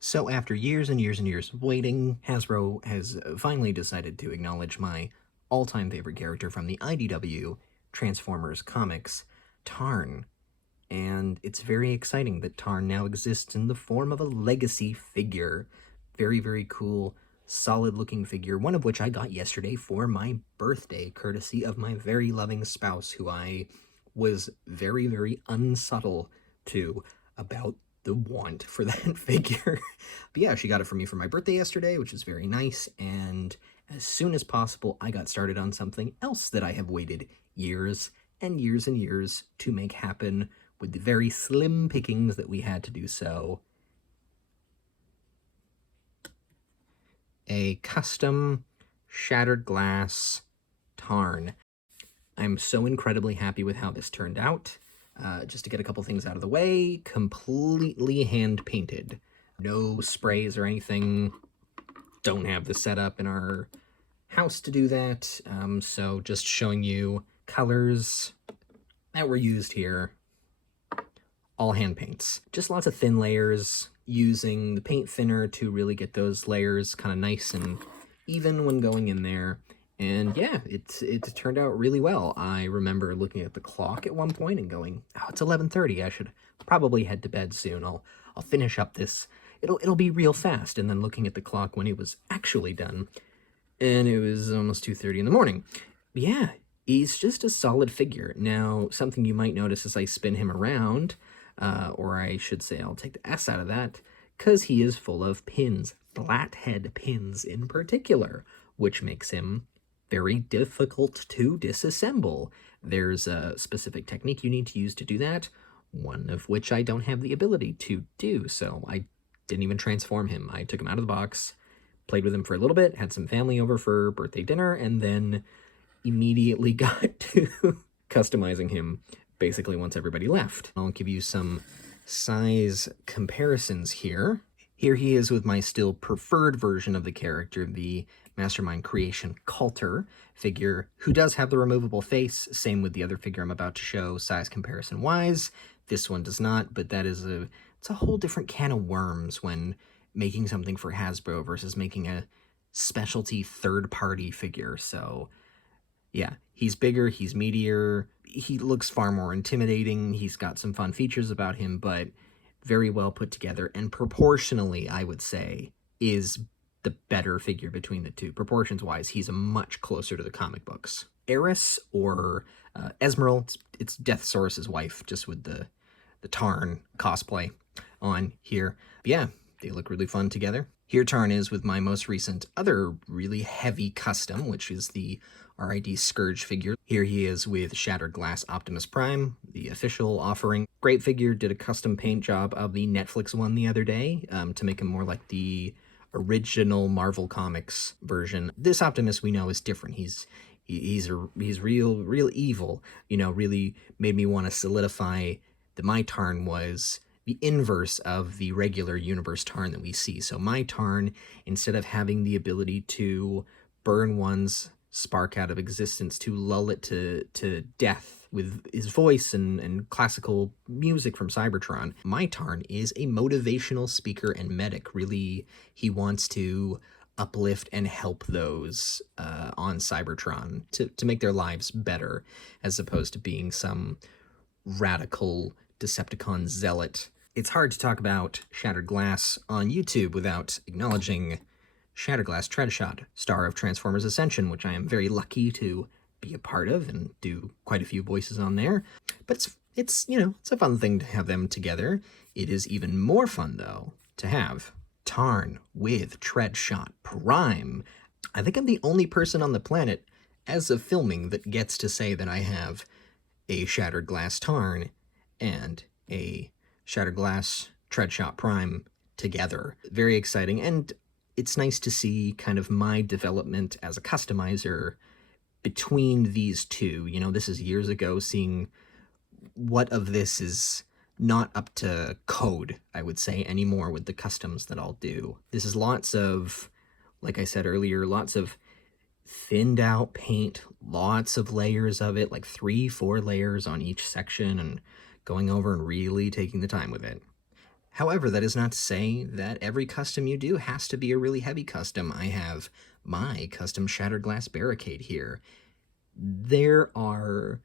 So after years and years and years of waiting, Hasbro has finally decided to acknowledge my all-time favorite character from the IDW Transformers comics, Tarn. And it's very exciting that Tarn now exists in the form of a legacy figure. Very, very cool, solid-looking figure, one of which I got yesterday for my birthday, courtesy of my very loving spouse, who I was very, very unsubtle to about the want for that figure. But yeah, she got it for me for my birthday yesterday, which is very nice, and as soon as possible, I got started on something else that I have waited years and years and years to make happen with the very slim pickings that we had to do so. A custom shattered glass Tarn. I'm so incredibly happy with how this turned out. Just to get a couple things out of the way, completely hand painted. No sprays or anything. Don't have the setup in our house to do that. So just showing you colors that were used here. All hand paints. Just lots of thin layers, using the paint thinner to really get those layers kind of nice and even when going in there. And yeah, it turned out really well. I remember looking at the clock at one point and going, "Oh, it's 11:30. I should probably head to bed soon. I'll finish up this. It'll be real fast." And then looking at the clock when it was actually done, and it was almost 2:30 in the morning. Yeah, he's just a solid figure. Now, something you might notice as I spin him around, or I should say I'll take the S out of that, because he is full of pins, flathead pins in particular, which makes him very difficult to disassemble. There's a specific technique you need to use to do that, one of which I don't have the ability to do, so I didn't even transform him. I took him out of the box, played with him for a little bit, had some family over for birthday dinner, and then immediately got to customizing him basically once everybody left. I'll give you some size comparisons here. Here he is with my still preferred version of the character, the Mastermind Creation Coulter figure, who does have the removable face. Same with the other figure I'm about to show, size comparison wise. This one does not, but that is it's a whole different can of worms when making something for Hasbro versus making a specialty third-party figure. So yeah, he's bigger, he's meatier, he looks far more intimidating, he's got some fun features about him, but very well put together, and proportionally, I would say, is the better figure between the two. Proportions-wise, he's much closer to the comic books. Eris, or Esmeralda, it's Death Saurus's wife, just with the Tarn cosplay on here. But yeah, they look really fun together. Here Tarn is with my most recent other really heavy custom, which is the RID Scourge figure. Here he is with Shattered Glass Optimus Prime, the official offering. Great figure, did a custom paint job of the Netflix one the other day to make him more like the original Marvel Comics version. This Optimus we know is different. He's real evil. You know, really made me want to solidify that my Tarn was the inverse of the regular universe Tarn that we see. So my Tarn, instead of having the ability to burn one's spark out of existence, to lull it to death with his voice and classical music from Cybertron, my Tarn is a motivational speaker and medic. Really, he wants to uplift and help those on Cybertron to make their lives better, as opposed to being some radical Decepticon zealot. It's hard to talk about Shattered Glass on YouTube without acknowledging Shattered Glass Treadshot, star of Transformers Ascension, which I am very lucky to be a part of and do quite a few voices on there. But it's a fun thing to have them together. It is even more fun, though, to have Tarn with Treadshot Prime. I think I'm the only person on the planet, as of filming, that gets to say that I have a Shattered Glass Tarn and a Shattered Glass Treadshot Prime together. Very exciting, and it's nice to see kind of my development as a customizer between these two. You know, this is years ago, seeing what of this is not up to code, I would say, anymore with the customs that I'll do. This is lots of, like I said earlier, lots of thinned out paint, lots of layers of it, like 3-4 layers on each section, and going over and really taking the time with it. However, that is not to say that every custom you do has to be a really heavy custom. I have my custom shattered glass barricade here. There are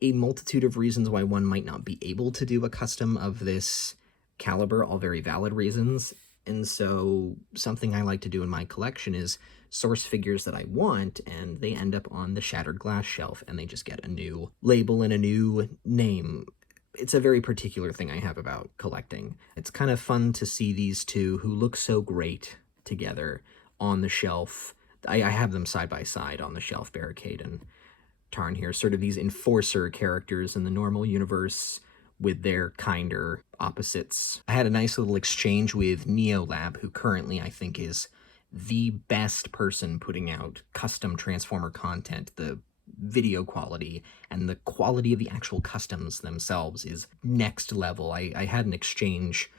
a multitude of reasons why one might not be able to do a custom of this caliber, all very valid reasons. And so something I like to do in my collection is source figures that I want, and they end up on the shattered glass shelf, and they just get a new label and a new name. It's a very particular thing I have about collecting. It's kind of fun to see these two who look so great together on the shelf. I have them side by side on the shelf, Barricade and Tarn here, sort of these enforcer characters in the normal universe with their kinder opposites. I had a nice little exchange with Neolab, who currently I think is the best person putting out custom Transformer content. The video quality and the quality of the actual customs themselves is next level. I had an exchange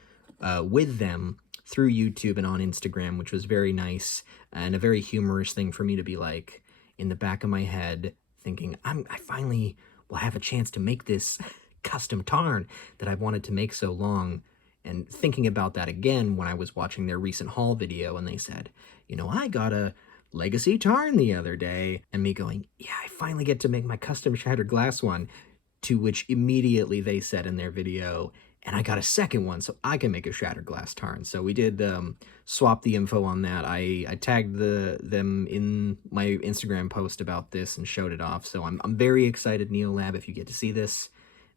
with them through YouTube and on Instagram, which was very nice and a very humorous thing for me to be like in the back of my head thinking, I finally will have a chance to make this custom Tarn that I've wanted to make so long. And thinking about that again when I was watching their recent haul video and they said, you know, I got a Legacy Tarn the other day. And me going, yeah, I finally get to make my custom shattered glass one. To which immediately they said in their video, and I got a second one so I can make a shattered glass Tarn. So we did swap the info on that. I tagged them in my Instagram post about this and showed it off. So I'm very excited, Neolab, if you get to see this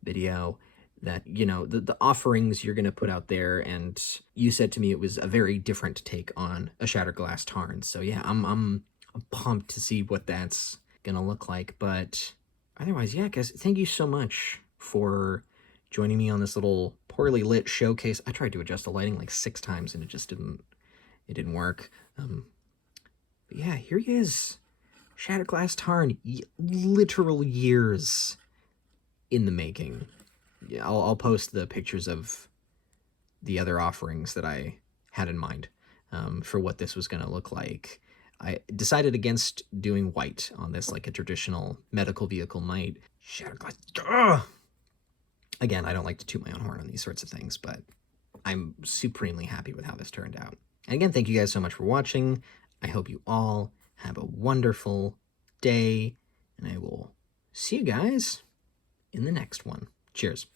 video, that, you know, the offerings you're going to put out there. And you said to me it was a very different take on a shattered glass Tarn. So yeah, I'm pumped to see what that's going to look like. But otherwise, yeah, guys, thank you so much for joining me on this little poorly lit showcase. I tried to adjust the lighting like 6 times and it just didn't work. But yeah, here he is. Shattered Glass Tarn, literal years in the making. Yeah, I'll post the pictures of the other offerings that I had in mind for what this was going to look like. I decided against doing white on this like a traditional medical vehicle might. Shattered Glass. Ugh! Again, I don't like to toot my own horn on these sorts of things, but I'm supremely happy with how this turned out. And again, thank you guys so much for watching. I hope you all have a wonderful day, and I will see you guys in the next one. Cheers.